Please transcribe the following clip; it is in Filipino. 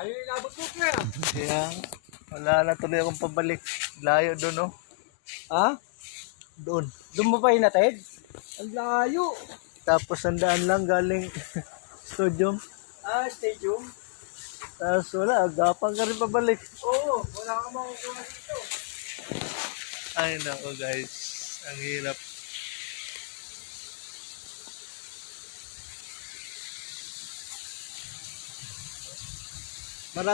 Tayo inabot mo kaya. Kaya, wala na tuloy akong pabalik. Layo doon, oh. Ha? Doon. Doon mo pa hinatid? Ang layo. Tapos sandaan lang galing studio. Ah, stadium? Tapos wala, agapang ka rin pabalik. Oo, wala kang makukuha dito. Ay nako guys, ang hirap.